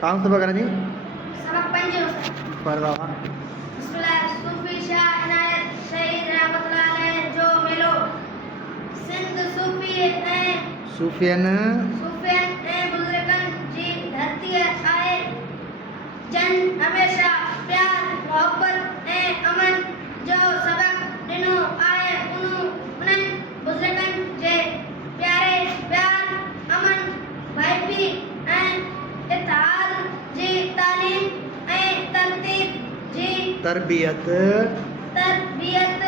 कौन सबक है जी? सबक 5 पढ़ रहा सूफी शाह इनायत शहीद रहमतुल्लाह अलैह जो मेलो सिंध सूफियन ऐं बुज़ुर्गन जी धरती आहे जन हमेशा प्यार मोहब्बत ऐं अमन जो सबक ॾिनो आहे उन्हनि बुज़ुर्गन जे प्यारे प्यार अमन भाईपी ऐं इत्तेहाद जी तालीम ऐं तरतीब जी तरबियत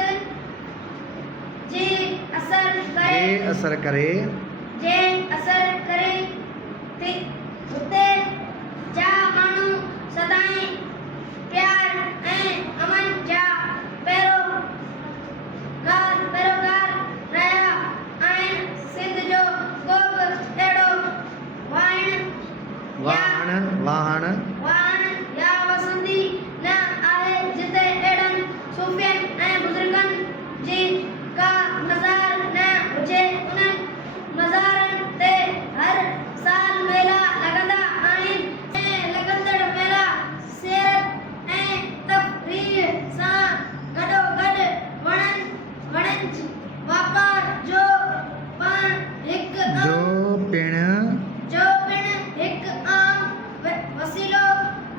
जी असर करे थी हुते जा माण्हू सदाईं प्यार ऐं अमन जा पैरोकार रहिया आहिनि। सिंध जो को बि अहिड़ो वाहण या वसंदी न आहे जिते अहिड़नि सूफ़ियनि ऐं बुज़ुर्गनि जी का मज़ार न हुजे। उन्हनि मज़ारनि ते हर साल मेला लॻंदा आहिनि ऐं लॻंदड़ मेला सिहरत ऐं तफ़रीह सां गॾोगॾु वाणिज्य वापार जो पिण हिकु आम वसीलो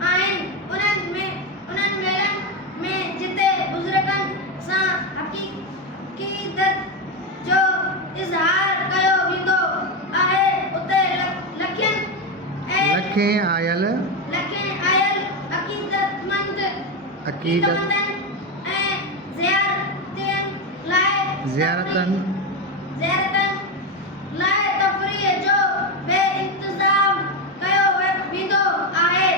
आहिनि। उन्हनि मेलनि में जिते बुज़ुर्गनि सां अक़ीदत जो इज़हार कयो वेंदो आहे उते लखें आयल अक़ीदतमंद ऐं ज़ियारतनि लाइ तफ़रीह जो बेइंतज़ाम कयो वेंदो आहे।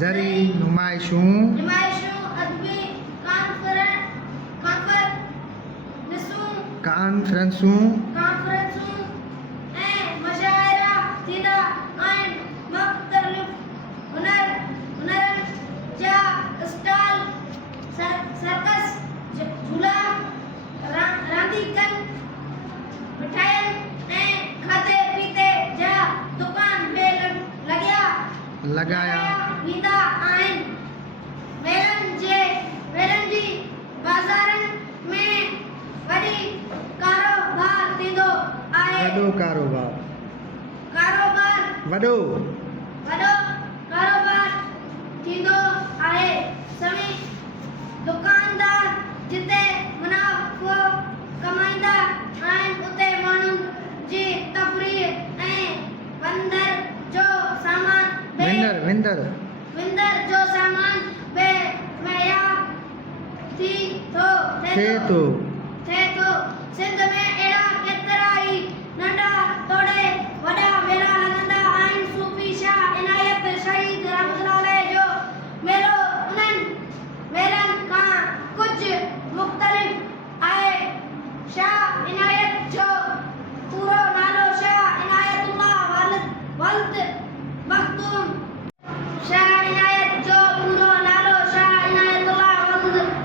ज़री नुमाइशूं अदबी कॉन्फ्रेंसूं ऐं मुशाइरा थींदा आहिनि। मुख़्तलिफ़ हुनरनि जा स्टॉल सर्कस झूला रांदीगनि मिठाइनि ऐं खाधे पीते जा दुकान बि लॻाया वेंदा आहिनि। मेलनि जी बाज़ारनि में वॾी कारोबार थींदो आहे। वॾो कारोबार थींदो आहे। सभी दुकानदार जिते मुनाफ़ो कमाईंदा आहिनि उते माण्हुनि जी तफ़रीह ऐं विंदर जो सामान बेमयार थिए थो। सिंध में अहिड़ा केतिरा ई नंढा तोड़े वॾा मेला लॻंदा आहिनि। सूफी शाह इनायत शहीद रहमतुल्लाह अलैह जो मेलो उन्हनि मेलनि खां कुझु मुख़्तलिफ़ आहे। शाह इनायत जो पूरो नालो शाह इनायतुल्लाह वल्द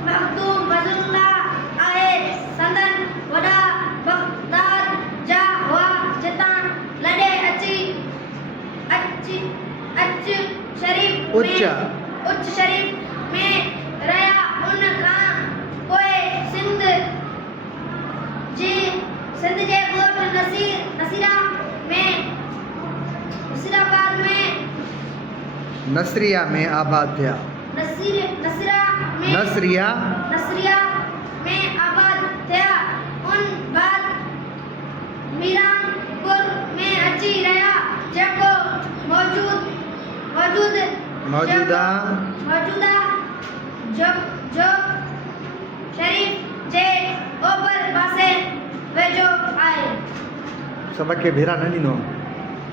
मख़दूम फज़लुल्लाह आहे। संदन वॾा बगदाद जा हुआ जितां लॾे उच्च शरीफ में रहिया। उन खां पोइ सिंध जे ॻोठ नसरिया में आबाद थिया। उन बाद मीरांपुर में अची रहिया जेको मौजूदा जो शरीफ जे ओभर पासे वेझो आहे। सबक खे भेरा न ॾींदो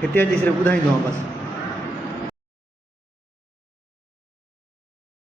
हिते अची सिर्फ़ु ॿुधाईंदो बस।